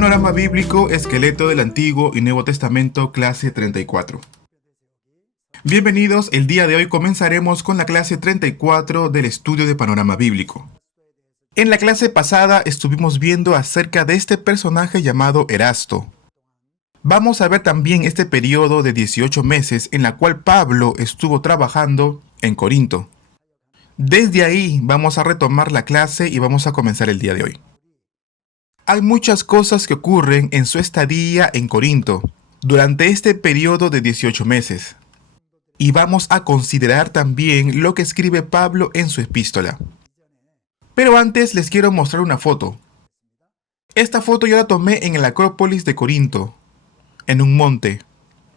Panorama Bíblico, Esqueleto del Antiguo y Nuevo Testamento, clase 34. Bienvenidos, el día de hoy comenzaremos con la clase 34 del estudio de Panorama Bíblico. En la clase pasada estuvimos viendo acerca de este personaje llamado Erasto. Vamos a ver también este periodo de 18 meses en la cual Pablo estuvo trabajando en Corinto. Desde ahí vamos a retomar la clase y vamos a comenzar el día de hoy. Hay muchas cosas que ocurren en su estadía en Corinto durante este periodo de 18 meses. Y vamos a considerar también lo que escribe Pablo en su epístola. Pero antes les quiero mostrar una foto. Esta foto yo la tomé en el Acrópolis de Corinto, en un monte.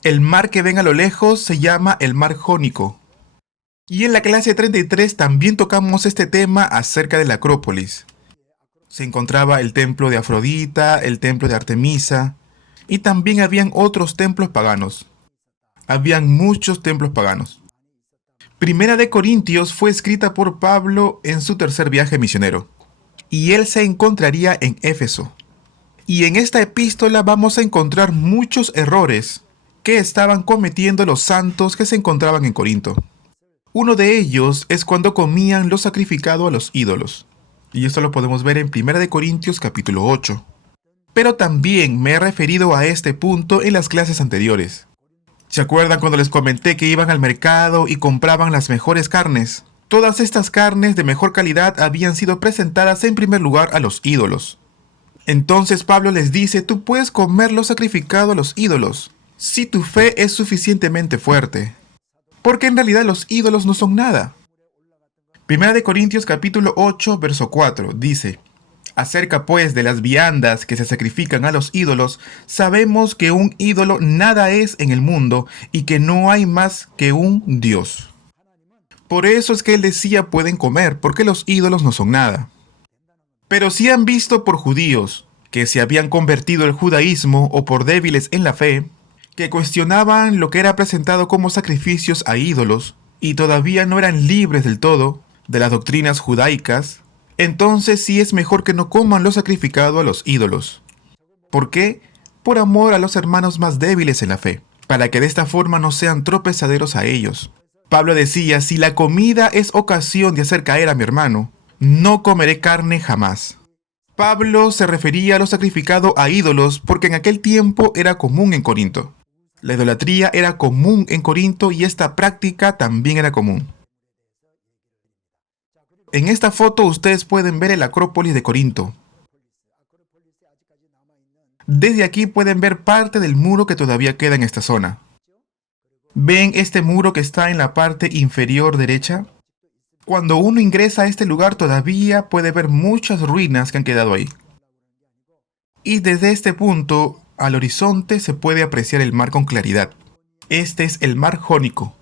El mar que ven a lo lejos se llama el mar Jónico. Y en la clase 33 también tocamos este tema acerca de la Acrópolis. Se encontraba el templo de Afrodita, el templo de Artemisa, y también habían otros templos paganos. Habían muchos templos paganos. Primera de Corintios fue escrita por Pablo en su tercer viaje misionero, y él se encontraría en Éfeso. Y en esta epístola vamos a encontrar muchos errores que estaban cometiendo los santos que se encontraban en Corinto. Uno de ellos es cuando comían lo sacrificado a los ídolos. Y esto lo podemos ver en 1 de Corintios capítulo 8. Pero también me he referido a este punto en las clases anteriores. ¿Se acuerdan cuando les comenté que iban al mercado y compraban las mejores carnes? Todas estas carnes de mejor calidad habían sido presentadas en primer lugar a los ídolos. Entonces Pablo les dice, tú puedes comer lo sacrificado a los ídolos, si tu fe es suficientemente fuerte. Porque en realidad los ídolos no son nada. 1 de Corintios capítulo 8, verso 4, dice, acerca pues de las viandas que se sacrifican a los ídolos, sabemos que un ídolo nada es en el mundo y que no hay más que un Dios. Por eso es que él decía pueden comer, porque los ídolos no son nada. Pero si han visto por judíos que se habían convertido al judaísmo o por débiles en la fe, que cuestionaban lo que era presentado como sacrificios a ídolos y todavía no eran libres del todo de las doctrinas judaicas, entonces sí es mejor que no coman lo sacrificado a los ídolos. ¿Por qué? Por amor a los hermanos más débiles en la fe, para que de esta forma no sean tropezaderos a ellos. Pablo decía, si la comida es ocasión de hacer caer a mi hermano, no comeré carne jamás. Pablo se refería a lo sacrificado a ídolos porque en aquel tiempo era común en Corinto. La idolatría era común en Corinto y esta práctica también era común. En esta foto ustedes pueden ver el Acrópolis de Corinto. Desde aquí pueden ver parte del muro que todavía queda en esta zona. ¿Ven este muro que está en la parte inferior derecha? Cuando uno ingresa a este lugar todavía puede ver muchas ruinas que han quedado ahí. Y desde este punto al horizonte se puede apreciar el mar con claridad. Este es el mar Jónico.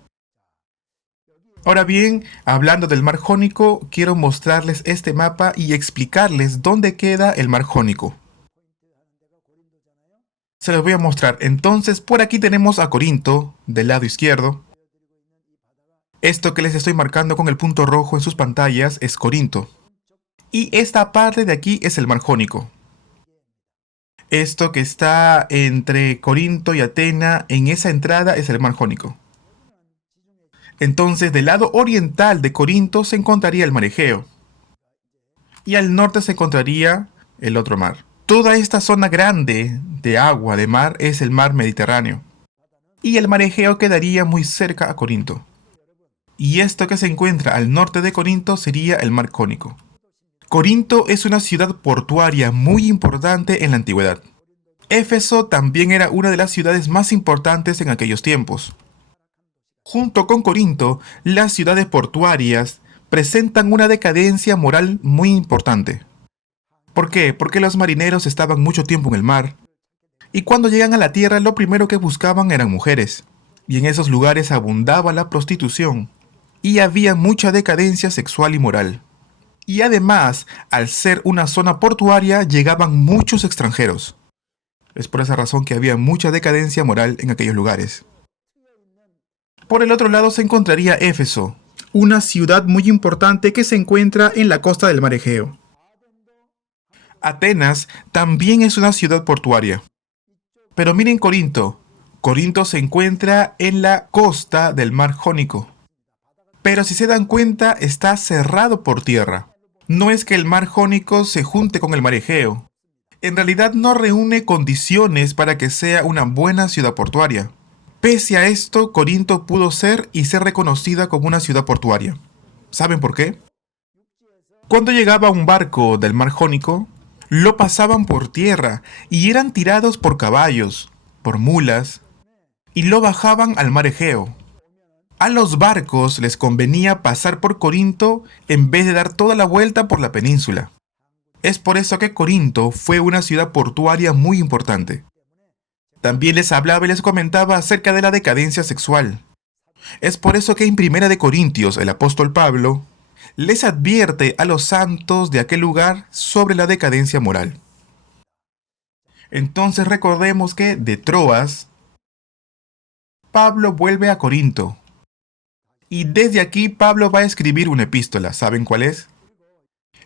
Ahora bien, hablando del mar Jónico, quiero mostrarles este mapa y explicarles dónde queda el mar Jónico. Se los voy a mostrar. Entonces, por aquí tenemos a Corinto, del lado izquierdo. Esto que les estoy marcando con el punto rojo en sus pantallas es Corinto. Y esta parte de aquí es el mar Jónico. Esto que está entre Corinto y Atena, en esa entrada es el mar Jónico. Entonces, del lado oriental de Corinto se encontraría el mar Egeo. Y al norte se encontraría el otro mar. Toda esta zona grande de agua, de mar, es el mar Mediterráneo. Y el mar Egeo quedaría muy cerca a Corinto. Y esto que se encuentra al norte de Corinto sería el mar Jónico. Corinto es una ciudad portuaria muy importante en la antigüedad. Éfeso también era una de las ciudades más importantes en aquellos tiempos. Junto con Corinto, las ciudades portuarias presentan una decadencia moral muy importante. ¿Por qué? Porque los marineros estaban mucho tiempo en el mar, y cuando llegan a la tierra lo primero que buscaban eran mujeres, y en esos lugares abundaba la prostitución, y había mucha decadencia sexual y moral. Y además, al ser una zona portuaria, llegaban muchos extranjeros. Es por esa razón que había mucha decadencia moral en aquellos lugares. Por el otro lado se encontraría Éfeso, una ciudad muy importante que se encuentra en la costa del mar Egeo. Atenas también es una ciudad portuaria. Pero miren Corinto. Corinto se encuentra en la costa del mar Jónico. Pero si se dan cuenta, está cerrado por tierra. No es que el mar Jónico se junte con el mar Egeo. En realidad no reúne condiciones para que sea una buena ciudad portuaria. Pese a esto, Corinto pudo ser y ser reconocida como una ciudad portuaria. ¿Saben por qué? Cuando llegaba un barco del mar Jónico, lo pasaban por tierra y eran tirados por caballos, por mulas, y lo bajaban al mar Egeo. A los barcos les convenía pasar por Corinto en vez de dar toda la vuelta por la península. Es por eso que Corinto fue una ciudad portuaria muy importante. También les hablaba y les comentaba acerca de la decadencia sexual. Es por eso que en Primera de Corintios el apóstol Pablo les advierte a los santos de aquel lugar sobre la decadencia moral. Entonces recordemos que de Troas, Pablo vuelve a Corinto. Y desde aquí Pablo va a escribir una epístola. ¿Saben cuál es?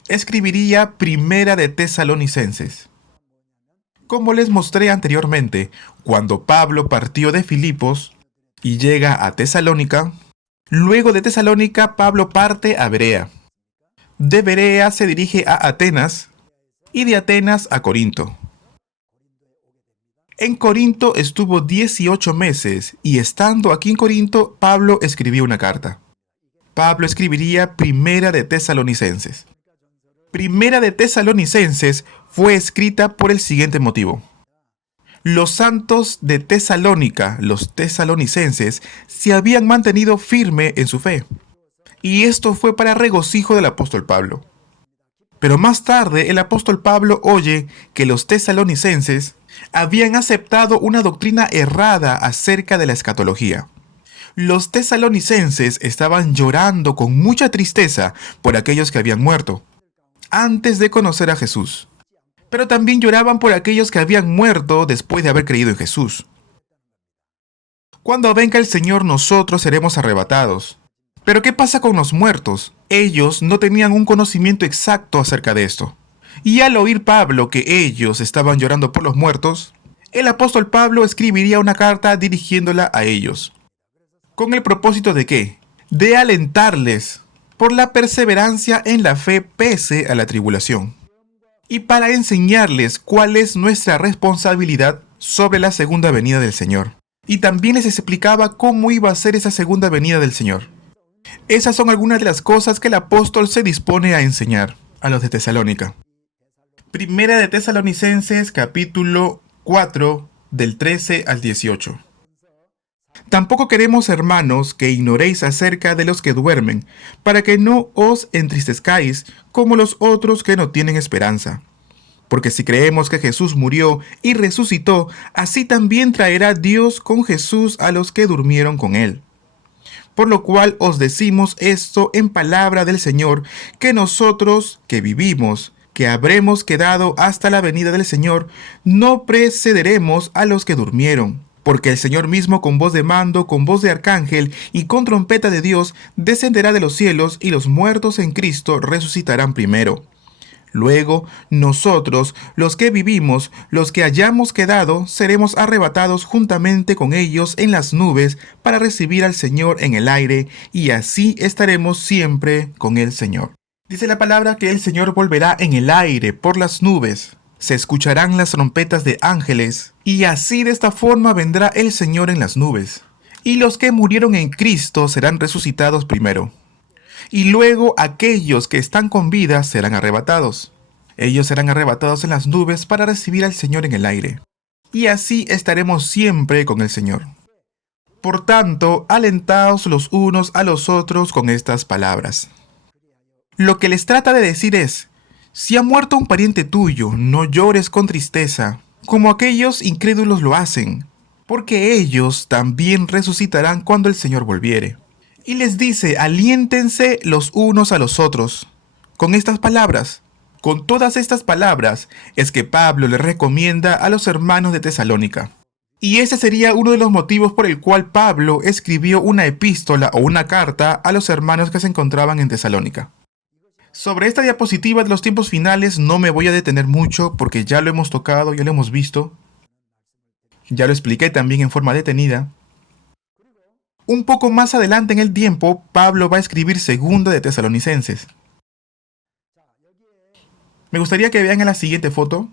Escribiría Primera de Tesalonicenses. Como les mostré anteriormente, cuando Pablo partió de Filipos y llega a Tesalónica, luego de Tesalónica Pablo parte a Berea. De Berea se dirige a Atenas y de Atenas a Corinto. En Corinto estuvo 18 meses y estando aquí en Corinto, Pablo escribió una carta. Pablo escribiría Primera de Tesalonicenses. Primera de Tesalonicenses fue escrita por el siguiente motivo. Los santos de Tesalónica, los tesalonicenses, se habían mantenido firme en su fe. Y esto fue para regocijo del apóstol Pablo. Pero más tarde el apóstol Pablo oye que los tesalonicenses habían aceptado una doctrina errada acerca de la escatología. Los tesalonicenses estaban llorando con mucha tristeza por aquellos que habían muerto antes de conocer a Jesús. Pero también lloraban por aquellos que habían muerto después de haber creído en Jesús. Cuando venga el Señor, nosotros seremos arrebatados. Pero ¿qué pasa con los muertos? Ellos no tenían un conocimiento exacto acerca de esto. Y al oír Pablo que ellos estaban llorando por los muertos, el apóstol Pablo escribiría una carta dirigiéndola a ellos. ¿Con el propósito de qué? De alentarles por la perseverancia en la fe pese a la tribulación. Y para enseñarles cuál es nuestra responsabilidad sobre la segunda venida del Señor. Y también les explicaba cómo iba a ser esa segunda venida del Señor. Esas son algunas de las cosas que el apóstol se dispone a enseñar a los de Tesalónica. Primera de Tesalonicenses, capítulo 4, del 13 al 18. Tampoco queremos, hermanos, que ignoréis acerca de los que duermen, para que no os entristezcáis como los otros que no tienen esperanza. Porque si creemos que Jesús murió y resucitó, así también traerá Dios con Jesús a los que durmieron con él. Por lo cual os decimos esto en palabra del Señor, que nosotros que vivimos, que habremos quedado hasta la venida del Señor, no precederemos a los que durmieron. Porque el Señor mismo con voz de mando, con voz de arcángel y con trompeta de Dios, descenderá de los cielos y los muertos en Cristo resucitarán primero. Luego, nosotros, los que vivimos, los que hayamos quedado, seremos arrebatados juntamente con ellos en las nubes para recibir al Señor en el aire, y así estaremos siempre con el Señor. Dice la palabra que el Señor volverá en el aire por las nubes. Se escucharán las trompetas de ángeles, y así de esta forma vendrá el Señor en las nubes. Y los que murieron en Cristo serán resucitados primero. Y luego aquellos que están con vida serán arrebatados. Ellos serán arrebatados en las nubes para recibir al Señor en el aire. Y así estaremos siempre con el Señor. Por tanto, alentaos los unos a los otros con estas palabras. Lo que les trata de decir es: si ha muerto un pariente tuyo, no llores con tristeza, como aquellos incrédulos lo hacen, porque ellos también resucitarán cuando el Señor volviere. Y les dice: aliéntense los unos a los otros. Con estas palabras, con todas estas palabras, es que Pablo le recomienda a los hermanos de Tesalónica. Y ese sería uno de los motivos por el cual Pablo escribió una epístola o una carta a los hermanos que se encontraban en Tesalónica. Sobre esta diapositiva de los tiempos finales no me voy a detener mucho porque ya lo hemos tocado, ya lo hemos visto, ya lo expliqué también en forma detenida. Un poco más adelante en el tiempo, Pablo va a escribir Segunda de Tesalonicenses. Me gustaría que vean en la siguiente foto.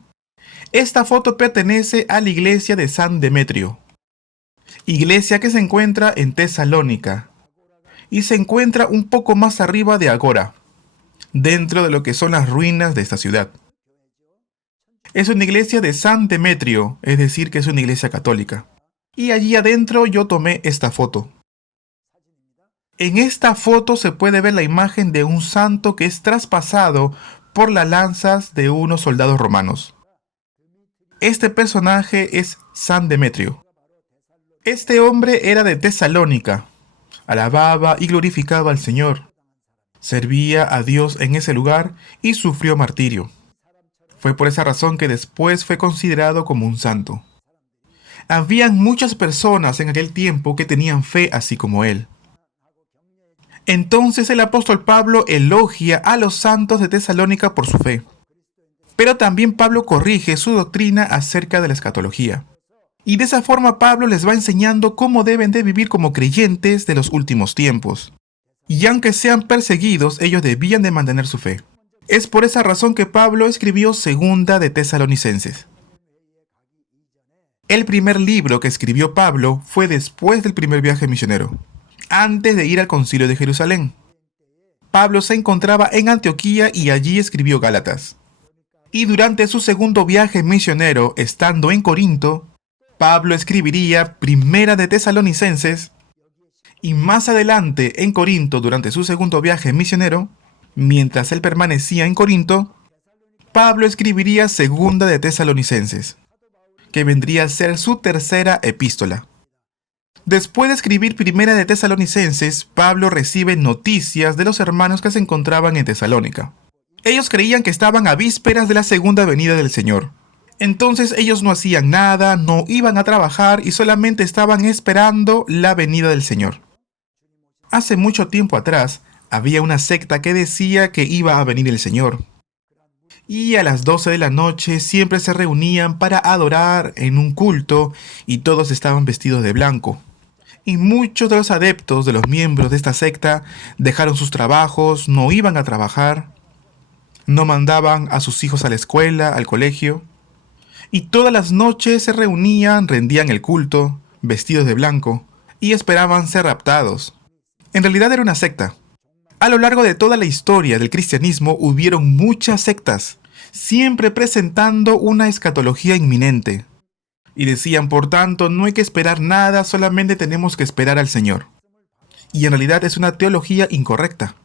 Esta foto pertenece a la iglesia de San Demetrio, iglesia que se encuentra en Tesalónica y se encuentra un poco más arriba de Agora, dentro de lo que son las ruinas de esta ciudad. Es una iglesia de San Demetrio, es decir, que es una iglesia católica. Y allí adentro yo tomé esta foto. En esta foto se puede ver la imagen de un santo que es traspasado por las lanzas de unos soldados romanos. Este personaje es San Demetrio. Este hombre era de Tesalónica, alababa y glorificaba al Señor, servía a Dios en ese lugar y sufrió martirio. Fue por esa razón que después fue considerado como un santo. Habían muchas personas en aquel tiempo que tenían fe así como él. Entonces el apóstol Pablo elogia a los santos de Tesalónica por su fe. Pero también Pablo corrige su doctrina acerca de la escatología. Y de esa forma Pablo les va enseñando cómo deben de vivir como creyentes de los últimos tiempos. Y aunque sean perseguidos, ellos debían de mantener su fe. Es por esa razón que Pablo escribió Segunda de Tesalonicenses. El primer libro que escribió Pablo fue después del primer viaje misionero, antes de ir al Concilio de Jerusalén. Pablo se encontraba en Antioquía y allí escribió Gálatas. Y durante su segundo viaje misionero, estando en Corinto, Pablo escribiría Primera de Tesalonicenses, y más adelante en Corinto, durante su segundo viaje misionero, mientras él permanecía en Corinto, Pablo escribiría Segunda de Tesalonicenses, que vendría a ser su tercera epístola. Después de escribir Primera de Tesalonicenses, Pablo recibe noticias de los hermanos que se encontraban en Tesalónica. Ellos creían que estaban a vísperas de la segunda venida del Señor. Entonces ellos no hacían nada, no iban a trabajar y solamente estaban esperando la venida del Señor. Hace mucho tiempo atrás, había una secta que decía que iba a venir el Señor. Y a las 12 de la noche siempre se reunían para adorar en un culto y todos estaban vestidos de blanco. Y muchos de los adeptos de los miembros de esta secta dejaron sus trabajos, no iban a trabajar, no mandaban a sus hijos a la escuela, al colegio. Y todas las noches se reunían, rendían el culto, vestidos de blanco, y esperaban ser raptados. En realidad era una secta. A lo largo de toda la historia del cristianismo hubieron muchas sectas, siempre presentando una escatología inminente. Y decían, por tanto, no hay que esperar nada, solamente tenemos que esperar al Señor. Y en realidad es una teología incorrecta.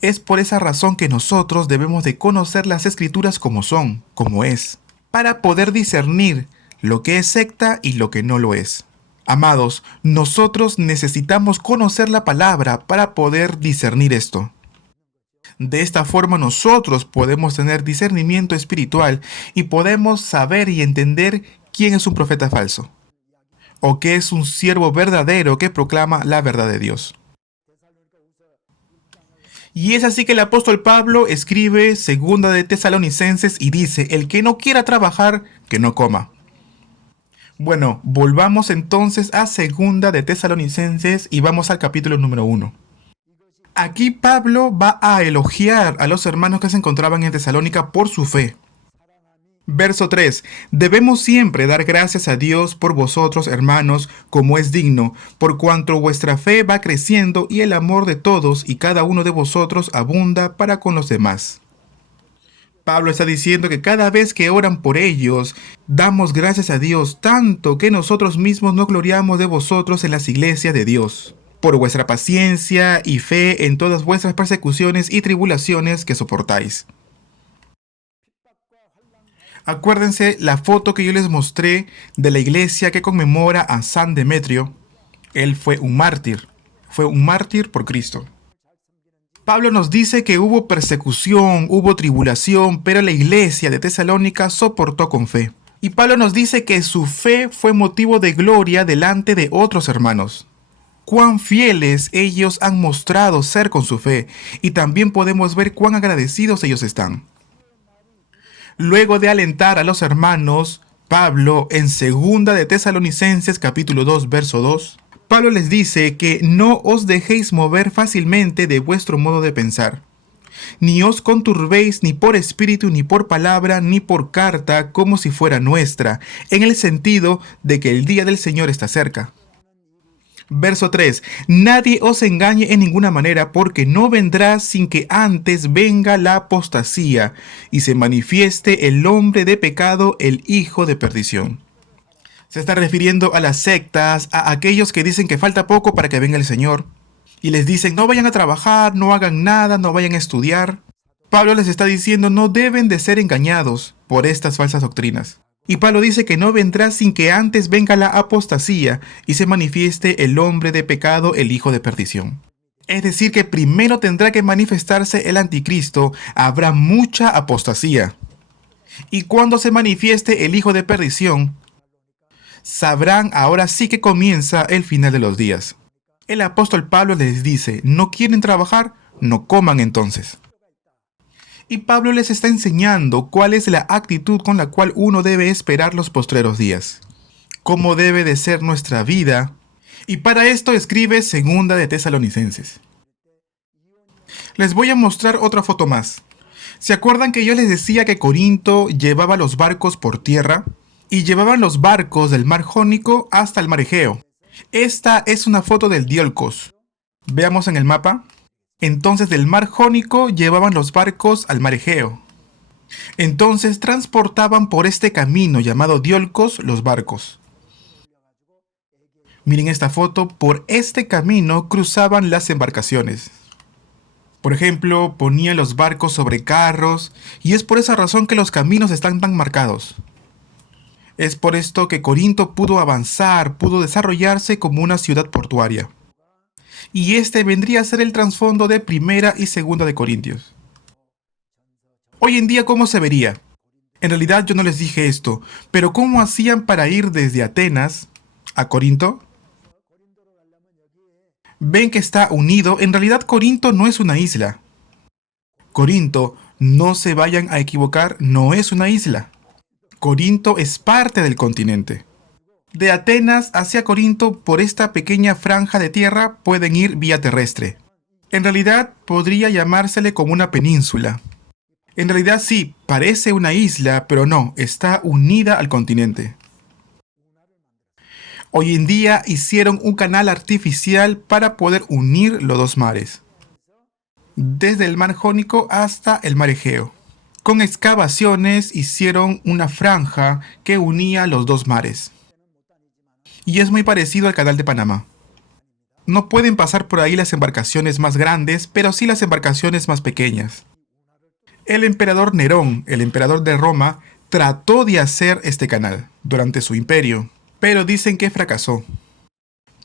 Es por esa razón que nosotros debemos de conocer las escrituras como son, como es, para poder discernir lo que es secta y lo que no lo es. Amados, nosotros necesitamos conocer la palabra para poder discernir esto. De esta forma nosotros podemos tener discernimiento espiritual y podemos saber y entender quién es un profeta falso, o qué es un siervo verdadero que proclama la verdad de Dios. Y es así que el apóstol Pablo escribe Segunda de Tesalonicenses y dice, el que no quiera trabajar, que no coma. Bueno, volvamos entonces a Segunda de Tesalonicenses y vamos al capítulo número 1. Aquí Pablo va a elogiar a los hermanos que se encontraban en Tesalónica por su fe. Verso 3. Debemos siempre dar gracias a Dios por vosotros, hermanos, como es digno, por cuanto vuestra fe va creciendo y el amor de todos y cada uno de vosotros abunda para con los demás. Pablo está diciendo que cada vez que oran por ellos, damos gracias a Dios, tanto que nosotros mismos nos gloriamos de vosotros en las iglesias de Dios, por vuestra paciencia y fe en todas vuestras persecuciones y tribulaciones que soportáis. Acuérdense la foto que yo les mostré de la iglesia que conmemora a San Demetrio. Él fue un mártir por Cristo. Pablo nos dice que hubo persecución, hubo tribulación, pero la iglesia de Tesalónica soportó con fe. Y Pablo nos dice que su fe fue motivo de gloria delante de otros hermanos. cuán fieles ellos han mostrado ser con su fe, y también podemos ver cuán agradecidos ellos están. Luego de alentar a los hermanos, Pablo, en 2 de Tesalonicenses capítulo 2, verso 2, Pablo les dice que no os dejéis mover fácilmente de vuestro modo de pensar, ni os conturbéis ni por espíritu, ni por palabra, ni por carta, como si fuera nuestra, en el sentido de que el día del Señor está cerca. Verso 3. Nadie os engañe en ninguna manera, porque no vendrá sin que antes venga la apostasía y se manifieste el hombre de pecado, el hijo de perdición. Se está refiriendo a las sectas, a aquellos que dicen que falta poco para que venga el Señor. Y les dicen, no vayan a trabajar, no hagan nada, no vayan a estudiar. Pablo les está diciendo, no deben de ser engañados por estas falsas doctrinas. Y Pablo dice que no vendrá sin que antes venga la apostasía y se manifieste el hombre de pecado, el hijo de perdición. Es decir, que primero tendrá que manifestarse el anticristo, habrá mucha apostasía. Y cuando se manifieste el hijo de perdición, sabrán ahora sí que comienza el final de los días. El apóstol Pablo les dice, ¿no quieren trabajar? No coman entonces. Y Pablo les está enseñando cuál es la actitud con la cual uno debe esperar los postreros días. Cómo debe de ser nuestra vida. Y para esto escribe 2 de Tesalonicenses. Les voy a mostrar otra foto más. ¿Se acuerdan que yo les decía que Corinto llevaba los barcos por tierra? Y llevaban los barcos del mar Jónico hasta el mar Egeo. Esta es una foto del Diolcos. Veamos en el mapa. Entonces del mar Jónico llevaban los barcos al mar Egeo. Entonces transportaban por este camino llamado Diolcos los barcos. Miren esta foto, por este camino cruzaban las embarcaciones. Por ejemplo, ponían los barcos sobre carros y es por esa razón que los caminos están tan marcados. Es por esto que Corinto pudo avanzar, pudo desarrollarse como una ciudad portuaria. Y este vendría a ser el trasfondo de 1 y 2 de Corintios. Hoy en día, ¿cómo se vería? En realidad yo no les dije esto, pero ¿cómo hacían para ir desde Atenas a Corinto? Ven que está unido. En realidad Corinto no es una isla. Corinto, no se vayan a equivocar, no es una isla. Corinto es parte del continente. De Atenas hacia Corinto, por esta pequeña franja de tierra, pueden ir vía terrestre. En realidad, podría llamársele como una península. En realidad sí, parece una isla, pero no, está unida al continente. Hoy en día hicieron un canal artificial para poder unir los dos mares. Desde el mar Jónico hasta el mar Egeo. Con excavaciones hicieron una franja que unía los dos mares. Y es muy parecido al canal de Panamá. No pueden pasar por ahí las embarcaciones más grandes, pero sí las embarcaciones más pequeñas. El emperador Nerón, el emperador de Roma, trató de hacer este canal durante su imperio, pero dicen que fracasó.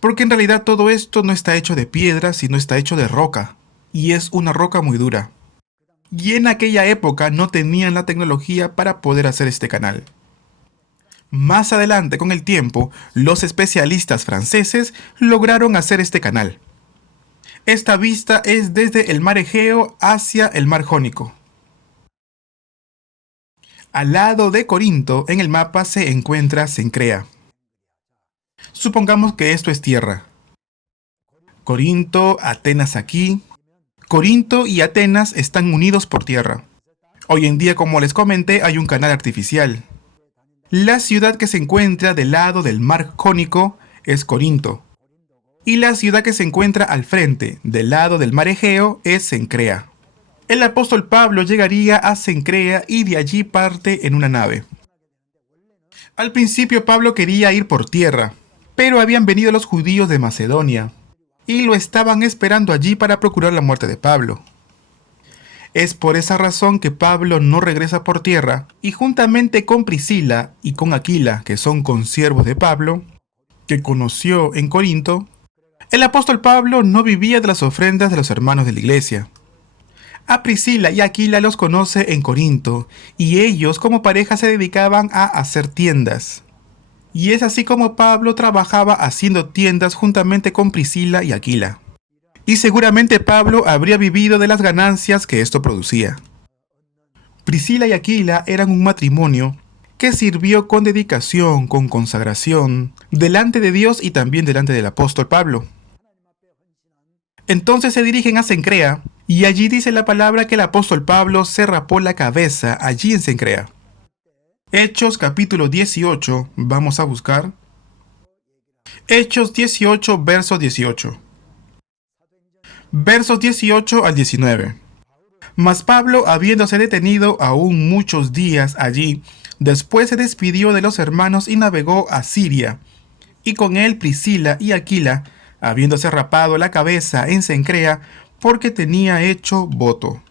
Porque en realidad todo esto no está hecho de piedra, sino está hecho de roca, y es una roca muy dura. Y en aquella época no tenían la tecnología para poder hacer este canal. Más adelante, con el tiempo, los especialistas franceses lograron hacer este canal. Esta vista es desde el mar Egeo hacia el mar Jónico. Al lado de Corinto, en el mapa se encuentra Cencrea. Supongamos que esto es tierra. Corinto, Atenas aquí. Corinto y Atenas están unidos por tierra. Hoy en día, como les comenté, hay un canal artificial. La ciudad que se encuentra del lado del mar Jónico es Corinto. Y la ciudad que se encuentra al frente, del lado del mar Egeo, es Cencrea. El apóstol Pablo llegaría a Cencrea y de allí parte en una nave. Al principio Pablo quería ir por tierra, pero habían venido los judíos de Macedonia y lo estaban esperando allí para procurar la muerte de Pablo. Es por esa razón que Pablo no regresa por tierra y juntamente con Priscila y con Aquila, que son consiervos de Pablo, que conoció en Corinto, el apóstol Pablo no vivía de las ofrendas de los hermanos de la iglesia. A Priscila y Aquila los conoce en Corinto y ellos como pareja se dedicaban a hacer tiendas. Y es así como Pablo trabajaba haciendo tiendas juntamente con Priscila y Aquila. Y seguramente Pablo habría vivido de las ganancias que esto producía. Priscila y Aquila eran un matrimonio que sirvió con dedicación, con consagración, delante de Dios y también delante del apóstol Pablo. Entonces se dirigen a Cencrea, y allí dice la palabra que el apóstol Pablo se rapó la cabeza allí en Cencrea. Hechos capítulo 18, vamos a buscar. Hechos 18, verso 18. Versos 18 al 19. Mas Pablo, habiéndose detenido aún muchos días allí, después se despidió de los hermanos y navegó a Siria, y con él Priscila y Aquila, habiéndose rapado la cabeza en Cencrea, porque tenía hecho voto.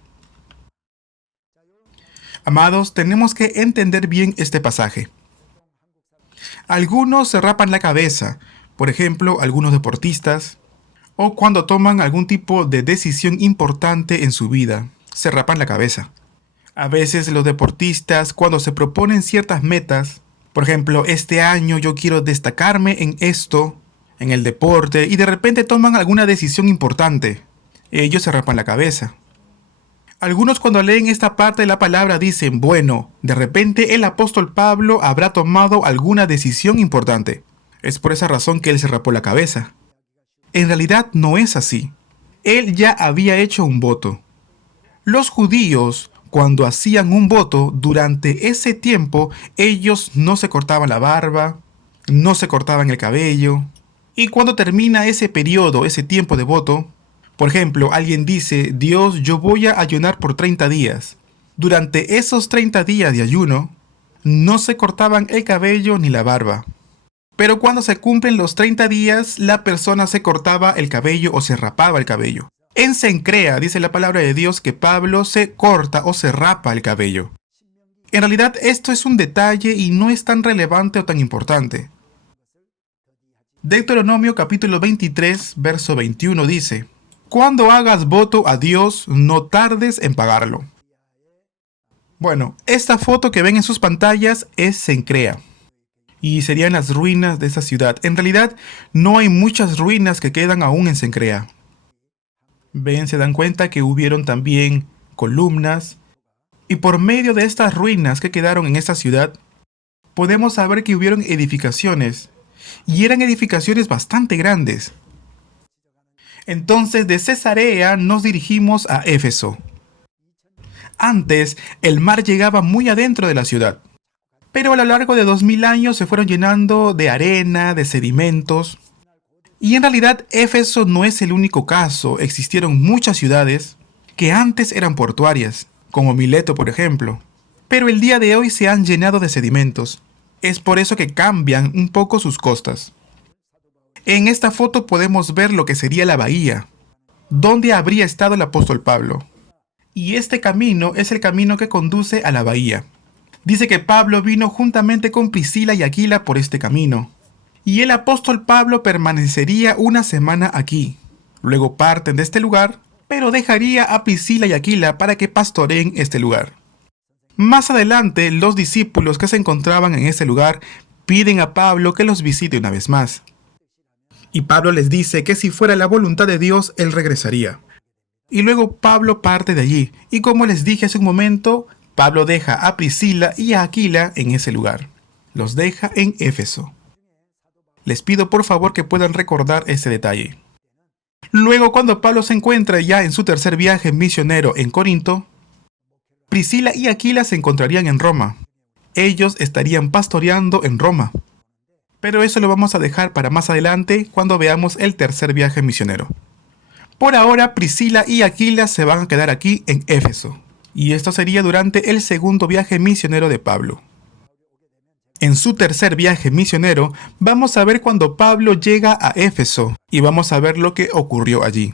Amados, tenemos que entender bien este pasaje. Algunos se rapan la cabeza, por ejemplo, algunos deportistas, o cuando toman algún tipo de decisión importante en su vida, se rapan la cabeza. A veces los deportistas, cuando se proponen ciertas metas, por ejemplo, este año yo quiero destacarme en esto, en el deporte, y de repente toman alguna decisión importante, ellos se rapan la cabeza. Algunos cuando leen esta parte de la palabra dicen, bueno, de repente el apóstol Pablo habrá tomado alguna decisión importante. Es por esa razón que él se rapó la cabeza. En realidad no es así. Él ya había hecho un voto. Los judíos, cuando hacían un voto, durante ese tiempo, ellos no se cortaban la barba, no se cortaban el cabello. Y cuando termina ese periodo, ese tiempo de voto, por ejemplo, alguien dice, Dios, yo voy a ayunar por 30 días. Durante esos 30 días de ayuno, no se cortaban el cabello ni la barba. Pero cuando se cumplen los 30 días, la persona se cortaba el cabello o se rapaba el cabello. En Cencrea dice la palabra de Dios que Pablo se corta o se rapa el cabello. En realidad esto es un detalle y no es tan relevante o tan importante. Deuteronomio capítulo 23, verso 21 dice, cuando hagas voto a Dios, no tardes en pagarlo. Bueno, esta foto que ven en sus pantallas es Cencrea. Y serían las ruinas de esa ciudad. En realidad, no hay muchas ruinas que quedan aún en Cencrea. Ven, se dan cuenta que hubieron también columnas. Y por medio de estas ruinas que quedaron en esta ciudad, podemos saber que hubieron edificaciones. Y eran edificaciones bastante grandes. Entonces, de Cesarea nos dirigimos a Éfeso. Antes, el mar llegaba muy adentro de la ciudad. Pero a lo largo de 2000 años se fueron llenando de arena, de sedimentos. Y en realidad Éfeso no es el único caso. Existieron muchas ciudades que antes eran portuarias, como Mileto por ejemplo. Pero el día de hoy se han llenado de sedimentos. Es por eso que cambian un poco sus costas. En esta foto podemos ver lo que sería la bahía, donde habría estado el apóstol Pablo. Y este camino es el camino que conduce a la bahía. Dice que Pablo vino juntamente con Priscila y Aquila por este camino. Y el apóstol Pablo permanecería una semana aquí. Luego parten de este lugar, pero dejaría a Priscila y Aquila para que pastoreen este lugar. Más adelante, los discípulos que se encontraban en este lugar piden a Pablo que los visite una vez más. Y Pablo les dice que si fuera la voluntad de Dios, él regresaría. Y luego Pablo parte de allí. Y como les dije hace un momento, Pablo deja a Priscila y a Aquila en ese lugar. Los deja en Éfeso. Les pido por favor que puedan recordar este detalle. Luego, cuando Pablo se encuentra ya en su tercer viaje misionero en Corinto, Priscila y Aquila se encontrarían en Roma. Ellos estarían pastoreando en Roma. Pero eso lo vamos a dejar para más adelante cuando veamos el tercer viaje misionero. Por ahora, Priscila y Aquila se van a quedar aquí en Éfeso. Y esto sería durante el segundo viaje misionero de Pablo. En su tercer viaje misionero, vamos a ver cuando Pablo llega a Éfeso y vamos a ver lo que ocurrió allí.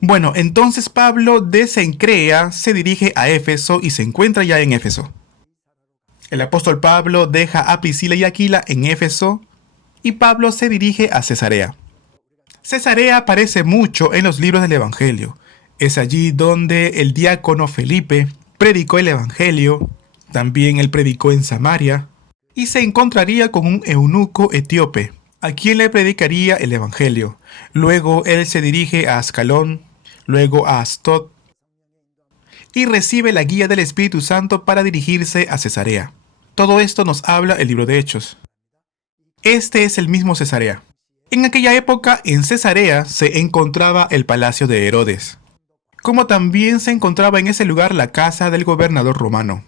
Bueno, entonces Pablo de Cencrea se dirige a Éfeso y se encuentra ya en Éfeso. El apóstol Pablo deja a Priscila y Aquila en Éfeso y Pablo se dirige a Cesarea. Cesarea aparece mucho en los libros del Evangelio. Es allí donde el diácono Felipe predicó el Evangelio. También él predicó en Samaria. y se encontraría con un eunuco etíope, a quien le predicaría el evangelio. Luego él se dirige a Ascalón, luego a Asdod, y recibe la guía del Espíritu Santo para dirigirse a Cesarea. Todo esto nos habla el libro de Hechos. Este es el mismo Cesarea. En aquella época, en Cesarea se encontraba el palacio de Herodes, como también se encontraba en ese lugar la casa del gobernador romano.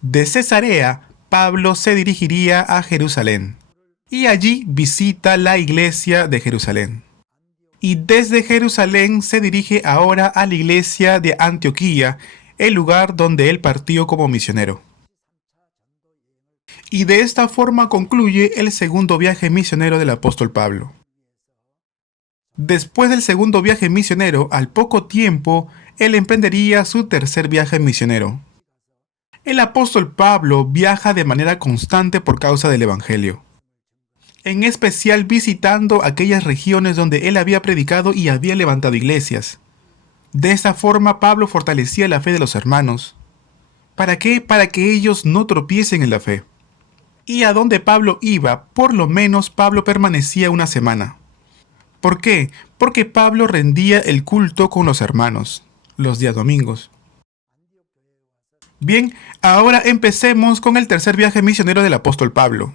De Cesarea, Pablo se dirigiría a Jerusalén, y allí visita la iglesia de Jerusalén. Y desde Jerusalén se dirige ahora a la iglesia de Antioquía, el lugar donde él partió como misionero. Y de esta forma concluye el segundo viaje misionero del apóstol Pablo. Después del segundo viaje misionero, al poco tiempo, él emprendería su tercer viaje misionero. El apóstol Pablo viaja de manera constante por causa del Evangelio, en especial visitando aquellas regiones donde él había predicado y había levantado iglesias. De esta forma Pablo fortalecía la fe de los hermanos. ¿Para qué? Para que ellos no tropiecen en la fe. Y a donde Pablo iba, por lo menos Pablo permanecía una semana. ¿Por qué? Porque Pablo rendía el culto con los hermanos, los días domingos. Bien, ahora empecemos con el tercer viaje misionero del apóstol Pablo.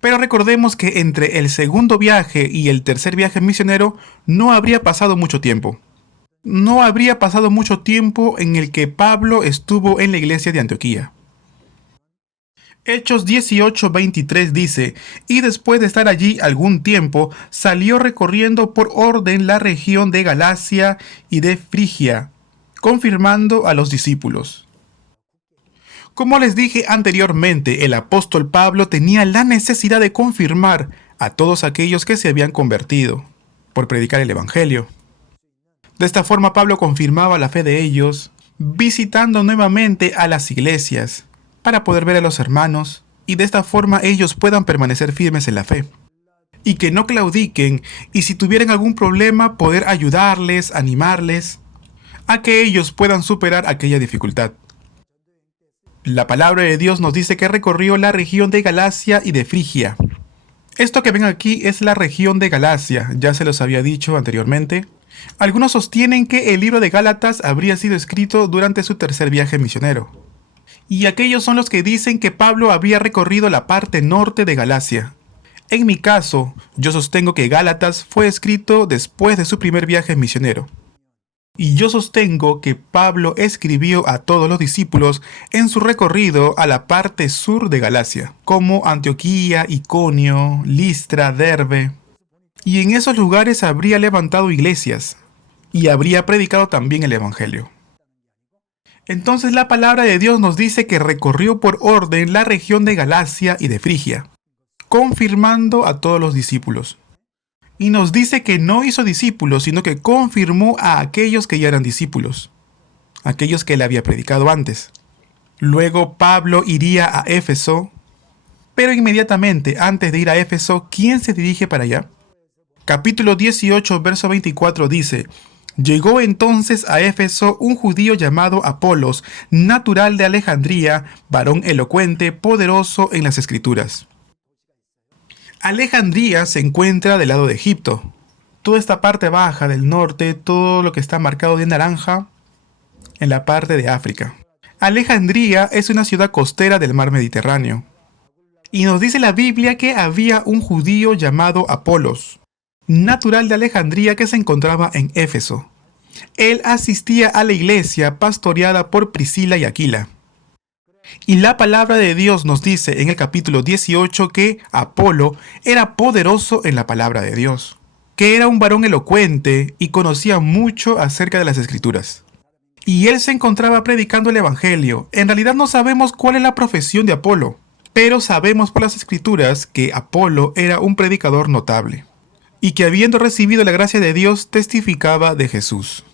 Pero recordemos que entre el segundo viaje y el tercer viaje misionero no habría pasado mucho tiempo. No habría pasado mucho tiempo en el que Pablo estuvo en la iglesia de Antioquía. Hechos 18:23 dice, y después de estar allí algún tiempo, salió recorriendo por orden la región de Galacia y de Frigia, confirmando a los discípulos. Como les dije anteriormente, el apóstol Pablo tenía la necesidad de confirmar a todos aquellos que se habían convertido por predicar el evangelio. De esta forma Pablo confirmaba la fe de ellos, visitando nuevamente a las iglesias, para poder ver a los hermanos, y de esta forma ellos puedan permanecer firmes en la fe. Y que no claudiquen, y si tuvieran algún problema, poder ayudarles, animarles, a que ellos puedan superar aquella dificultad. La palabra de Dios nos dice que recorrió la región de Galacia y de Frigia. Esto que ven aquí es la región de Galacia, ya se los había dicho anteriormente. Algunos sostienen que el libro de Gálatas habría sido escrito durante su tercer viaje misionero. Y aquellos son los que dicen que Pablo había recorrido la parte norte de Galacia. En mi caso, yo sostengo que Gálatas fue escrito después de su primer viaje misionero. Y yo sostengo que Pablo escribió a todos los discípulos en su recorrido a la parte sur de Galacia, como Antioquía, Iconio, Listra, Derbe. Y en esos lugares habría levantado iglesias, y habría predicado también el evangelio. Entonces la palabra de Dios nos dice que recorrió por orden la región de Galacia y de Frigia, confirmando a todos los discípulos. Y nos dice que no hizo discípulos, sino que confirmó a aquellos que ya eran discípulos, aquellos que le había predicado antes. Luego Pablo iría a Éfeso, pero inmediatamente antes de ir a Éfeso, ¿quién se dirige para allá? Capítulo 18, verso 24 dice, llegó entonces a Éfeso un judío llamado Apolos, natural de Alejandría, varón elocuente, poderoso en las Escrituras. Alejandría se encuentra del lado de Egipto. Toda esta parte baja del norte, todo lo que está marcado de naranja, en la parte de África. Alejandría es una ciudad costera del mar Mediterráneo. Y nos dice la Biblia que había un judío llamado Apolos, natural de Alejandría, que se encontraba en Éfeso. Él asistía a la iglesia pastoreada por Priscila y Aquila. Y la palabra de Dios nos dice en el capítulo 18 que Apolo era poderoso en la palabra de Dios, que era un varón elocuente y conocía mucho acerca de las Escrituras. Y él se encontraba predicando el evangelio. En realidad no sabemos cuál es la profesión de Apolo, pero sabemos por las Escrituras que Apolo era un predicador notable, y que habiendo recibido la gracia de Dios testificaba de Jesús.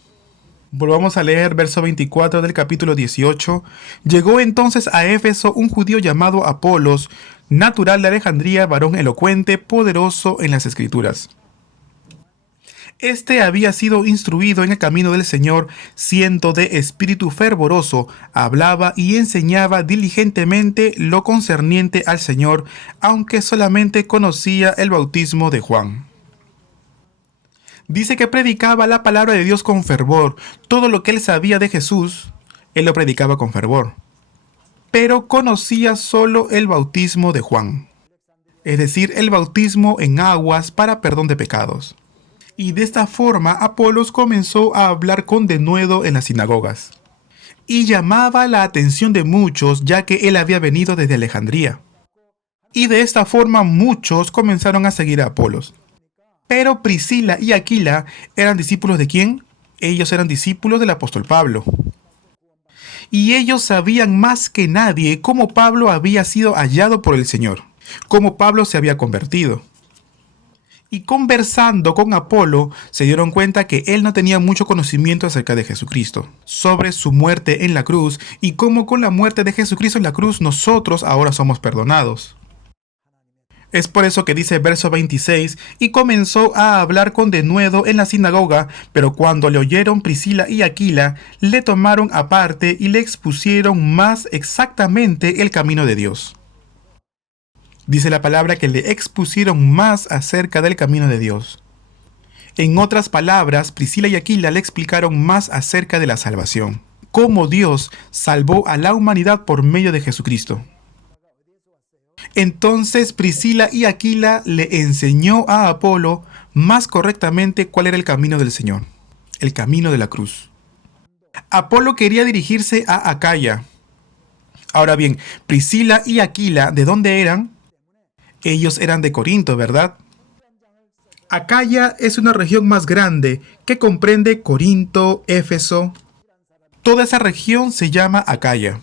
Volvamos a leer verso 24 del capítulo 18. Llegó entonces a Éfeso un judío llamado Apolos, natural de Alejandría, varón elocuente, poderoso en las Escrituras. Este había sido instruido en el camino del Señor, siendo de espíritu fervoroso, hablaba y enseñaba diligentemente lo concerniente al Señor, aunque solamente conocía el bautismo de Juan. Dice que predicaba la palabra de Dios con fervor. Todo lo que él sabía de Jesús, él lo predicaba con fervor. Pero conocía solo el bautismo de Juan, es decir, el bautismo en aguas para perdón de pecados. Y de esta forma Apolos comenzó a hablar con denuedo en las sinagogas. Y llamaba la atención de muchos, ya que él había venido desde Alejandría. Y de esta forma muchos comenzaron a seguir a Apolos. Pero Priscila y Aquila eran discípulos ¿de quién? Ellos eran discípulos del apóstol Pablo. Y ellos sabían más que nadie cómo Pablo había sido hallado por el Señor, cómo Pablo se había convertido. Y conversando con Apolo, se dieron cuenta que él no tenía mucho conocimiento acerca de Jesucristo, sobre su muerte en la cruz y cómo con la muerte de Jesucristo en la cruz nosotros ahora somos perdonados. Es por eso que dice verso 26, y comenzó a hablar con denuedo en la sinagoga, pero cuando le oyeron Priscila y Aquila, le tomaron aparte y le expusieron más exactamente el camino de Dios. Dice la palabra que le expusieron más acerca del camino de Dios. En otras palabras, Priscila y Aquila le explicaron más acerca de la salvación, cómo Dios salvó a la humanidad por medio de Jesucristo. Entonces Priscila y Aquila le enseñó a Apolo más correctamente cuál era el camino del Señor, el camino de la cruz. Apolo quería dirigirse a Acaya. Ahora bien, Priscila y Aquila, ¿de dónde eran? Ellos eran de Corinto, ¿verdad? Acaya es una región más grande que comprende Corinto, Éfeso. Toda esa región se llama Acaya.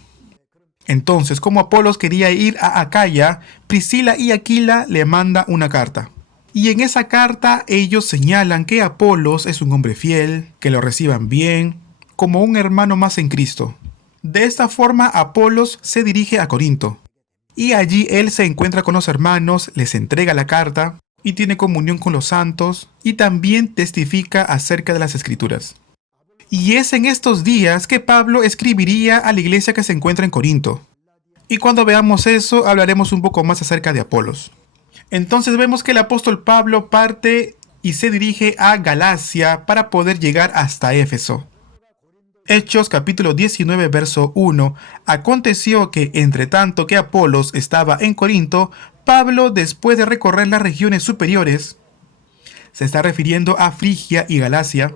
Entonces, como Apolos quería ir a Acaya, Priscila y Aquila le manda una carta. Y en esa carta ellos señalan que Apolos es un hombre fiel, que lo reciban bien, como un hermano más en Cristo. De esta forma Apolos se dirige a Corinto. Y allí él se encuentra con los hermanos, les entrega la carta y tiene comunión con los santos y también testifica acerca de las Escrituras. Y es en estos días que Pablo escribiría a la iglesia que se encuentra en Corinto. Y cuando veamos eso, hablaremos un poco más acerca de Apolos. Entonces vemos que el apóstol Pablo parte y se dirige a Galacia para poder llegar hasta Éfeso. Hechos capítulo 19 verso 1. Aconteció que entre tanto que Apolos estaba en Corinto, Pablo, después de recorrer las regiones superiores, se está refiriendo a Frigia y Galacia,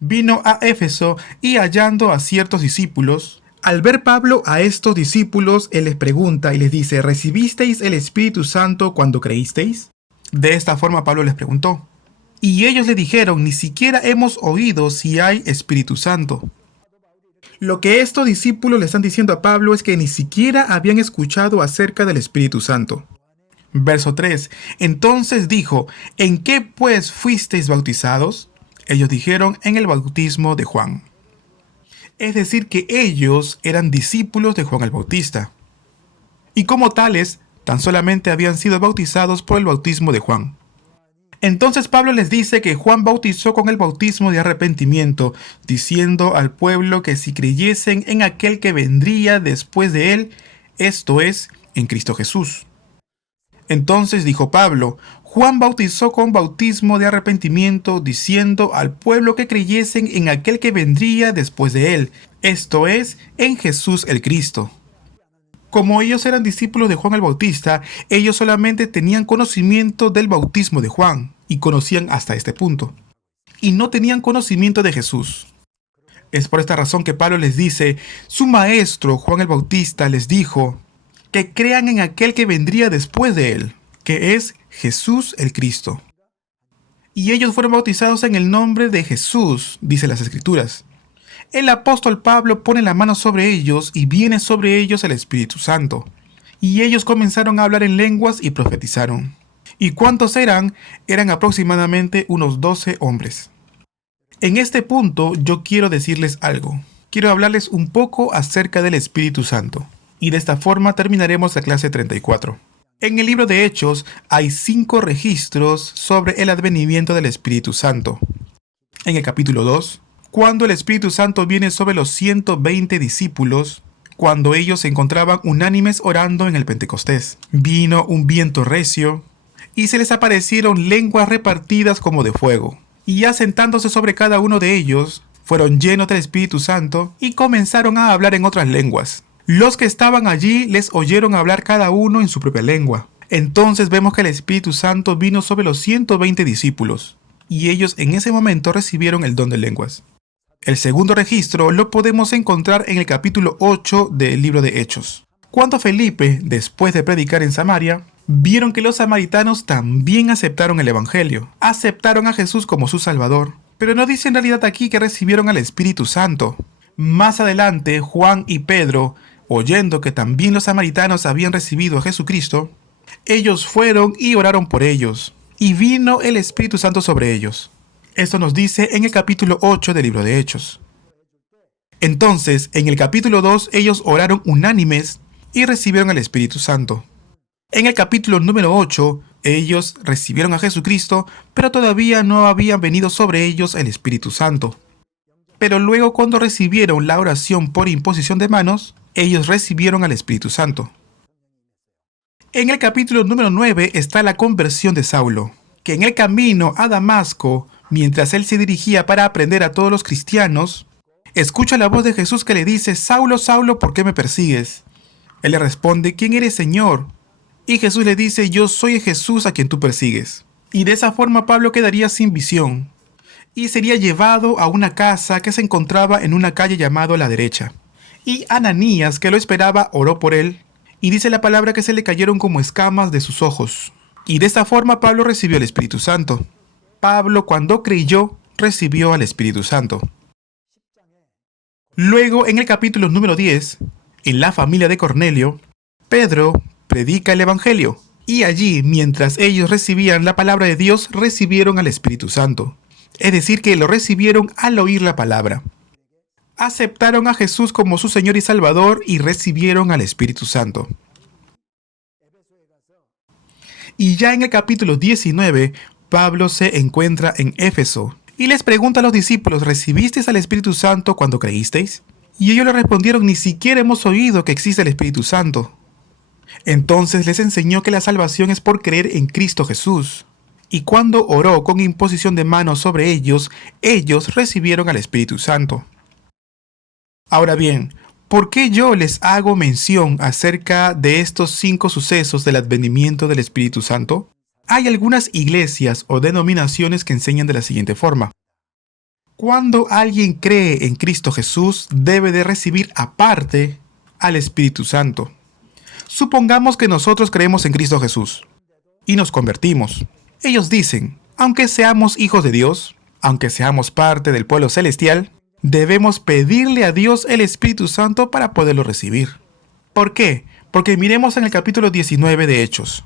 vino a Éfeso y hallando a ciertos discípulos. Al ver Pablo a estos discípulos, él les pregunta y les dice: ¿recibisteis el Espíritu Santo cuando creísteis? De esta forma Pablo les preguntó. Y ellos le dijeron: ni siquiera hemos oído si hay Espíritu Santo. Lo que estos discípulos le están diciendo a Pablo es que ni siquiera habían escuchado acerca del Espíritu Santo. Verso 3. Entonces dijo: ¿en qué pues fuisteis bautizados? Ellos dijeron: en el bautismo de Juan. Es decir, que ellos eran discípulos de Juan el Bautista. Y como tales, tan solamente habían sido bautizados por el bautismo de Juan. Entonces Pablo les dice que Juan bautizó con el bautismo de arrepentimiento, diciendo al pueblo que si creyesen en aquel que vendría después de él, esto es, en Cristo Jesús. Entonces dijo Pablo: Juan bautizó con bautismo de arrepentimiento, diciendo al pueblo que creyesen en aquel que vendría después de él, esto es, en Jesús el Cristo. Como ellos eran discípulos de Juan el Bautista, ellos solamente tenían conocimiento del bautismo de Juan, y conocían hasta este punto. Y no tenían conocimiento de Jesús. Es por esta razón que Pablo les dice: su maestro, Juan el Bautista, les dijo que crean en aquel que vendría después de él, que es Jesús el Cristo. Y ellos fueron bautizados en el nombre de Jesús, dice las Escrituras. El apóstol Pablo pone la mano sobre ellos y viene sobre ellos el Espíritu Santo. Y ellos comenzaron a hablar en lenguas y profetizaron. ¿Y cuántos eran? Eran aproximadamente unos 12 hombres. En este punto yo quiero decirles algo. Quiero hablarles un poco acerca del Espíritu Santo. Y de esta forma terminaremos la clase 34. En el libro de Hechos hay 5 registros sobre el advenimiento del Espíritu Santo. en el capítulo 2, cuando el Espíritu Santo viene sobre los 120 discípulos, cuando ellos se encontraban unánimes orando en el Pentecostés. Vino un viento recio, y se les aparecieron lenguas repartidas como de fuego. Y asentándose sobre cada uno de ellos, fueron llenos del Espíritu Santo y comenzaron a hablar en otras lenguas. Los que estaban allí les oyeron hablar cada uno en su propia lengua. Entonces vemos que el Espíritu Santo vino sobre los 120 discípulos, y ellos en ese momento recibieron el don de lenguas. El segundo registro lo podemos encontrar en el capítulo 8 del libro de Hechos. Cuando Felipe, después de predicar en Samaria, vieron que los samaritanos también aceptaron el Evangelio, aceptaron a Jesús como su Salvador, pero no dice en realidad aquí que recibieron al Espíritu Santo. Más adelante, Juan y Pedro, oyendo que también los samaritanos habían recibido a Jesucristo, ellos fueron y oraron por ellos, y vino el Espíritu Santo sobre ellos. Esto nos dice en el capítulo 8 del libro de Hechos. Entonces, en el capítulo 2, ellos oraron unánimes y recibieron al Espíritu Santo. En el capítulo número 8, ellos recibieron a Jesucristo, pero todavía no había venido sobre ellos el Espíritu Santo. Pero luego, cuando recibieron la oración por imposición de manos, ellos recibieron al Espíritu Santo. En el capítulo número 9 está la conversión de Saulo, que en el camino a Damasco, mientras él se dirigía para aprender a todos los cristianos, escucha la voz de Jesús que le dice: «Saulo, Saulo, ¿por qué me persigues?». Él le responde: «¿Quién eres, Señor?». Y Jesús le dice: «Yo soy Jesús a quien tú persigues». Y de esa forma Pablo quedaría sin visión, y sería llevado a una casa que se encontraba en una calle llamada La Derecha. Y Ananías, que lo esperaba, oró por él, y dice la palabra que se le cayeron como escamas de sus ojos. Y de esta forma Pablo recibió el Espíritu Santo. Pablo, cuando creyó, recibió al Espíritu Santo. Luego, en el capítulo número 10, en la familia de Cornelio, Pedro predica el Evangelio, y allí, mientras ellos recibían la palabra de Dios, recibieron al Espíritu Santo. Es decir, que lo recibieron al oír la palabra. Aceptaron a Jesús como su Señor y Salvador y recibieron al Espíritu Santo. Y ya en el capítulo 19, Pablo se encuentra en Éfeso y les pregunta a los discípulos: ¿recibisteis al Espíritu Santo cuando creísteis? Y ellos le respondieron: ni siquiera hemos oído que existe el Espíritu Santo. Entonces les enseñó que la salvación es por creer en Cristo Jesús. Y cuando oró con imposición de manos sobre ellos, ellos recibieron al Espíritu Santo. Ahora bien, ¿por qué yo les hago mención acerca de estos 5 sucesos del advenimiento del Espíritu Santo? Hay algunas iglesias o denominaciones que enseñan de la siguiente forma: cuando alguien cree en Cristo Jesús, debe de recibir aparte al Espíritu Santo. Supongamos que nosotros creemos en Cristo Jesús y nos convertimos. Ellos dicen: aunque seamos hijos de Dios, aunque seamos parte del pueblo celestial, debemos pedirle a Dios el Espíritu Santo para poderlo recibir. ¿Por qué? Porque miremos en el capítulo 19 de Hechos.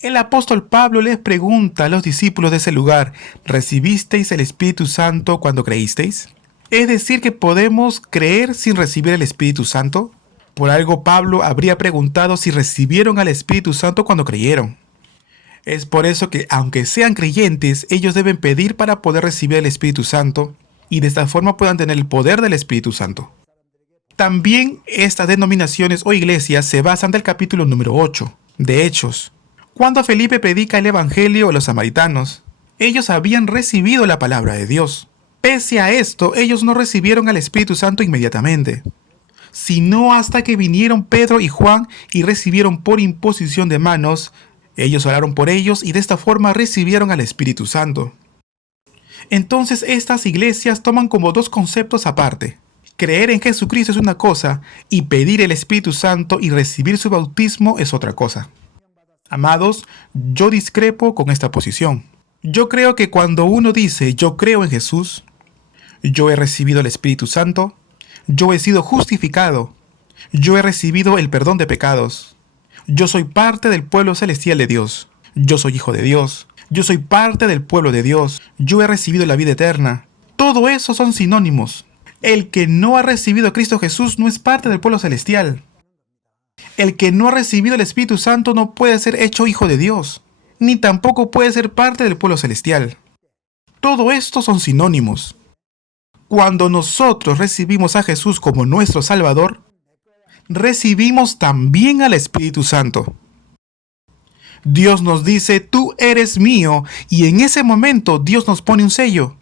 El apóstol Pablo les pregunta a los discípulos de ese lugar: ¿recibisteis el Espíritu Santo cuando creísteis? Es decir, que podemos creer sin recibir el Espíritu Santo. Por algo Pablo habría preguntado si recibieron al Espíritu Santo cuando creyeron. Es por eso que, aunque sean creyentes, ellos deben pedir para poder recibir el Espíritu Santo, y de esta forma puedan tener el poder del Espíritu Santo. También estas denominaciones o iglesias se basan del capítulo número 8 de Hechos. Cuando Felipe predica el Evangelio a los samaritanos, ellos habían recibido la palabra de Dios. Pese a esto, ellos no recibieron al Espíritu Santo inmediatamente, sino hasta que vinieron Pedro y Juan y recibieron por imposición de manos. Ellos oraron por ellos y de esta forma recibieron al Espíritu Santo. Entonces estas iglesias toman como 2 conceptos aparte. Creer en Jesucristo es una cosa, y pedir el Espíritu Santo y recibir su bautismo es otra cosa. Amados, yo discrepo con esta posición. Yo creo que cuando uno dice: yo creo en Jesús, yo he recibido el Espíritu Santo, yo he sido justificado, yo he recibido el perdón de pecados, yo soy parte del pueblo celestial de Dios, yo soy hijo de Dios, yo soy parte del pueblo de Dios, yo he recibido la vida eterna. Todo eso son sinónimos. El que no ha recibido a Cristo Jesús no es parte del pueblo celestial. El que no ha recibido el Espíritu Santo no puede ser hecho hijo de Dios, ni tampoco puede ser parte del pueblo celestial. Todo esto son sinónimos. Cuando nosotros recibimos a Jesús como nuestro Salvador, recibimos también al Espíritu Santo. Dios nos dice, tú eres mío, y en ese momento Dios nos pone un sello,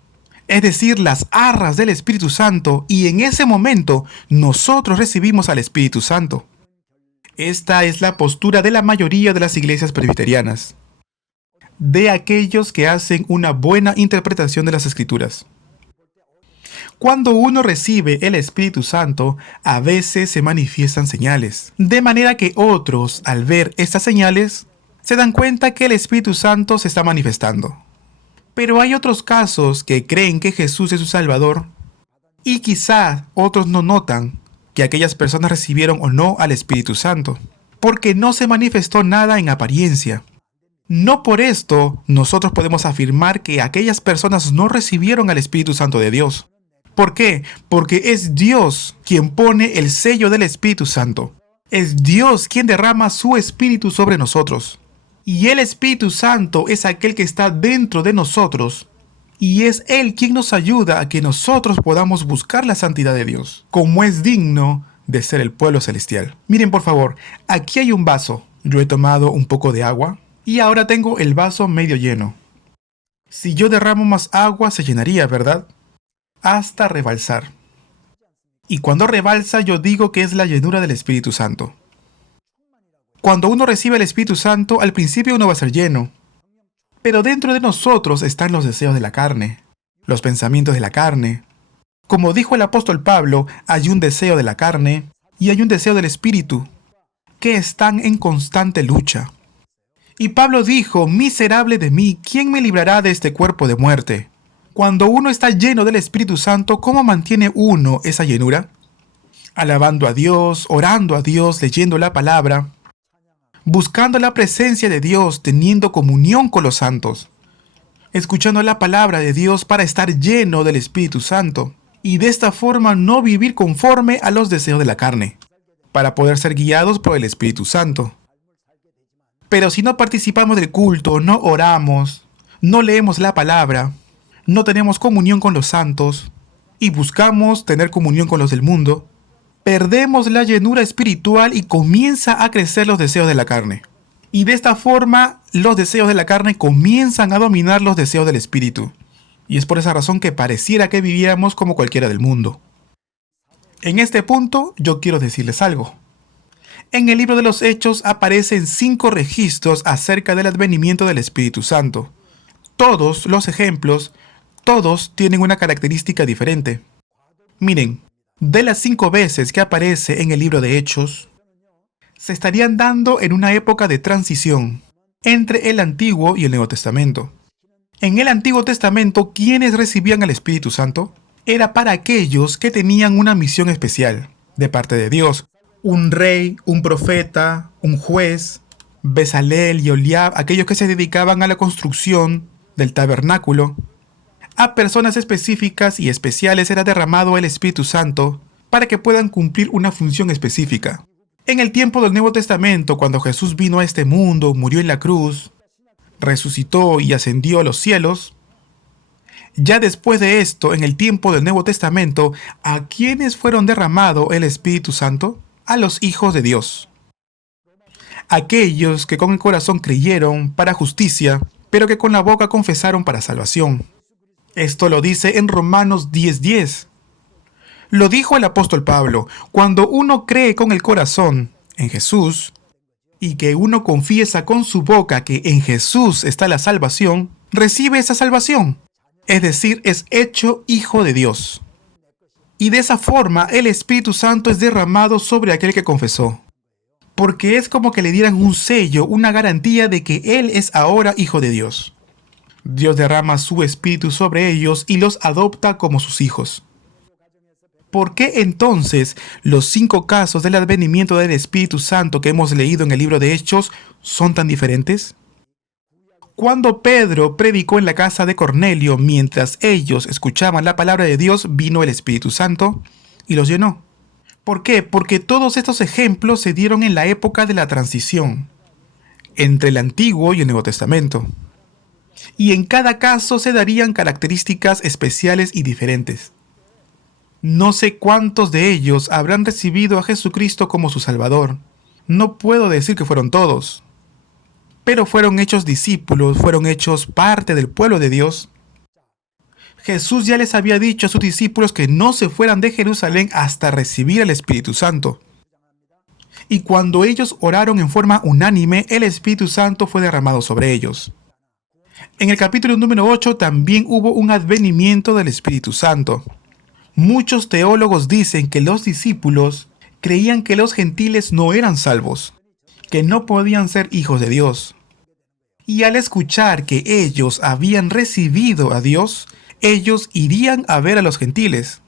es decir, las arras del Espíritu Santo, y en ese momento nosotros recibimos al Espíritu Santo. Esta es la postura de la mayoría de las iglesias presbiterianas, de aquellos que hacen una buena interpretación de las Escrituras. Cuando uno recibe el Espíritu Santo, a veces se manifiestan señales, de manera que otros, al ver estas señales, se dan cuenta que el Espíritu Santo se está manifestando. Pero hay otros casos que creen que Jesús es su Salvador, y quizá otros no notan que aquellas personas recibieron o no al Espíritu Santo, porque no se manifestó nada en apariencia. No por esto nosotros podemos afirmar que aquellas personas no recibieron al Espíritu Santo de Dios. ¿Por qué? Porque es Dios quien pone el sello del Espíritu Santo. Es Dios quien derrama su Espíritu sobre nosotros. Y el Espíritu Santo es aquel que está dentro de nosotros. Y es Él quien nos ayuda a que nosotros podamos buscar la santidad de Dios, como es digno de ser el pueblo celestial. Miren por favor, aquí hay un vaso. Yo he tomado un poco de agua y ahora tengo el vaso medio lleno. Si yo derramo más agua se llenaría, ¿verdad? Hasta rebalsar. Y cuando rebalsa yo digo que es la llenura del Espíritu Santo. Cuando uno recibe el Espíritu Santo, al principio uno va a ser lleno. Pero dentro de nosotros están los deseos de la carne, los pensamientos de la carne. Como dijo el apóstol Pablo, hay un deseo de la carne y hay un deseo del Espíritu, que están en constante lucha. Y Pablo dijo, miserable de mí, ¿quién me librará de este cuerpo de muerte? Cuando uno está lleno del Espíritu Santo, ¿cómo mantiene uno esa llenura? Alabando a Dios, orando a Dios, leyendo la palabra, buscando la presencia de Dios, teniendo comunión con los santos, escuchando la palabra de Dios para estar lleno del Espíritu Santo, y de esta forma no vivir conforme a los deseos de la carne, para poder ser guiados por el Espíritu Santo. Pero si no participamos del culto, no oramos, no leemos la palabra, no tenemos comunión con los santos y buscamos tener comunión con los del mundo, perdemos la llenura espiritual y comienza a crecer los deseos de la carne. Y de esta forma, los deseos de la carne comienzan a dominar los deseos del espíritu. Y es por esa razón que pareciera que viviéramos como cualquiera del mundo. En este punto, yo quiero decirles algo. En el libro de los Hechos aparecen 5 registros acerca del advenimiento del Espíritu Santo. Todos los ejemplos, todos tienen una característica diferente. Miren, de las 5 veces que aparece en el libro de Hechos, se estarían dando en una época de transición entre el Antiguo y el Nuevo Testamento. En el Antiguo Testamento, ¿quiénes recibían el Espíritu Santo? Era para aquellos que tenían una misión especial de parte de Dios. Un rey, un profeta, un juez, Bezalel y Oliab, aquellos que se dedicaban a la construcción del tabernáculo. A personas específicas y especiales era derramado el Espíritu Santo para que puedan cumplir una función específica. En el tiempo del Nuevo Testamento, cuando Jesús vino a este mundo, murió en la cruz, resucitó y ascendió a los cielos, ya después de esto, en el tiempo del Nuevo Testamento, ¿a quiénes fueron derramado el Espíritu Santo? A los hijos de Dios. Aquellos que con el corazón creyeron para justicia, pero que con la boca confesaron para salvación. Esto lo dice en Romanos 10:10. Lo dijo el apóstol Pablo, cuando uno cree con el corazón en Jesús y que uno confiesa con su boca que en Jesús está la salvación, recibe esa salvación, es decir, es hecho hijo de Dios. Y de esa forma el Espíritu Santo es derramado sobre aquel que confesó, porque es como que le dieran un sello, una garantía de que él es ahora hijo de Dios. Dios derrama su Espíritu sobre ellos y los adopta como sus hijos. ¿Por qué entonces los 5 casos del advenimiento del Espíritu Santo que hemos leído en el libro de Hechos son tan diferentes? Cuando Pedro predicó en la casa de Cornelio, mientras ellos escuchaban la palabra de Dios, vino el Espíritu Santo y los llenó. ¿Por qué? Porque todos estos ejemplos se dieron en la época de la transición entre el Antiguo y el Nuevo Testamento. Y en cada caso se darían características especiales y diferentes. No sé cuántos de ellos habrán recibido a Jesucristo como su Salvador. No puedo decir que fueron todos, pero fueron hechos discípulos, fueron hechos parte del pueblo de Dios. Jesús ya les había dicho a sus discípulos que no se fueran de Jerusalén hasta recibir el Espíritu Santo. Y cuando ellos oraron en forma unánime, el Espíritu Santo fue derramado sobre ellos. En el capítulo número 8 también hubo un advenimiento del Espíritu Santo. Muchos teólogos dicen que los discípulos creían que los gentiles no eran salvos, que no podían ser hijos de Dios. Y al escuchar que ellos habían recibido a Dios, ellos irían a ver a los gentiles.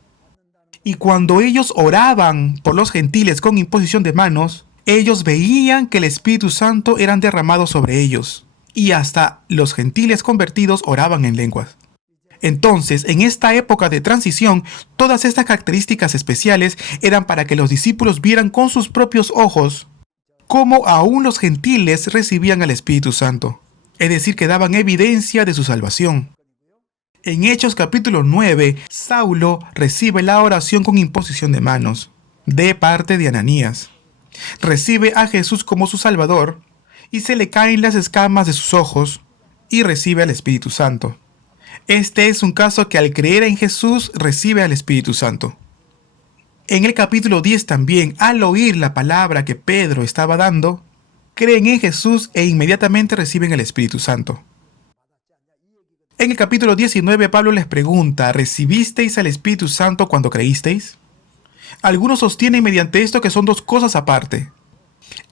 Y cuando ellos oraban por los gentiles con imposición de manos, ellos veían que el Espíritu Santo era derramado sobre ellos. Y hasta los gentiles convertidos oraban en lenguas. Entonces, en esta época de transición, todas estas características especiales eran para que los discípulos vieran con sus propios ojos cómo aún los gentiles recibían al Espíritu Santo. Es decir, que daban evidencia de su salvación. En Hechos capítulo 9, Saulo recibe la oración con imposición de manos, de parte de Ananías. Recibe a Jesús como su Salvador, y se le caen las escamas de sus ojos, y recibe al Espíritu Santo. Este es un caso que al creer en Jesús recibe al Espíritu Santo. En el capítulo 10 también, al oír la palabra que Pedro estaba dando, creen en Jesús e inmediatamente reciben el Espíritu Santo. En el capítulo 19, Pablo les pregunta, ¿recibisteis al Espíritu Santo cuando creísteis? Algunos sostienen mediante esto que son dos cosas aparte: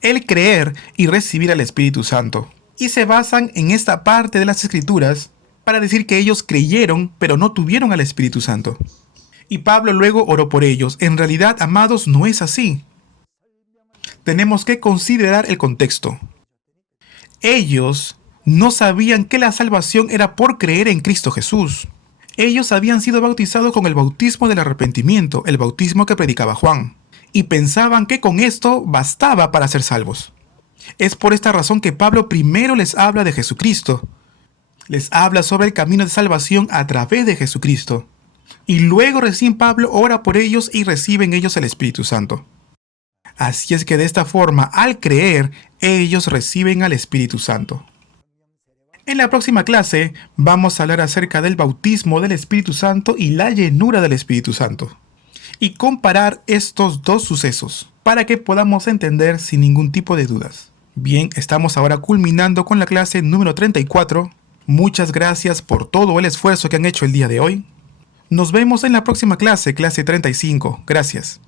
el creer y recibir al Espíritu Santo. Y se basan en esta parte de las Escrituras para decir que ellos creyeron, pero no tuvieron al Espíritu Santo. Y Pablo luego oró por ellos. En realidad, amados, no es así. Tenemos que considerar el contexto. Ellos no sabían que la salvación era por creer en Cristo Jesús. Ellos habían sido bautizados con el bautismo del arrepentimiento, el bautismo que predicaba Juan, y pensaban que con esto bastaba para ser salvos. Es por esta razón que Pablo primero les habla de Jesucristo. Les habla sobre el camino de salvación a través de Jesucristo. Y luego recién Pablo ora por ellos y reciben ellos el Espíritu Santo. Así es que de esta forma, al creer, ellos reciben al Espíritu Santo. En la próxima clase vamos a hablar acerca del bautismo del Espíritu Santo y la llenura del Espíritu Santo, y comparar estos dos sucesos para que podamos entender sin ningún tipo de dudas. Bien, estamos ahora culminando con la clase número 34. Muchas gracias por todo el esfuerzo que han hecho el día de hoy. Nos vemos en la próxima clase, clase 35. Gracias.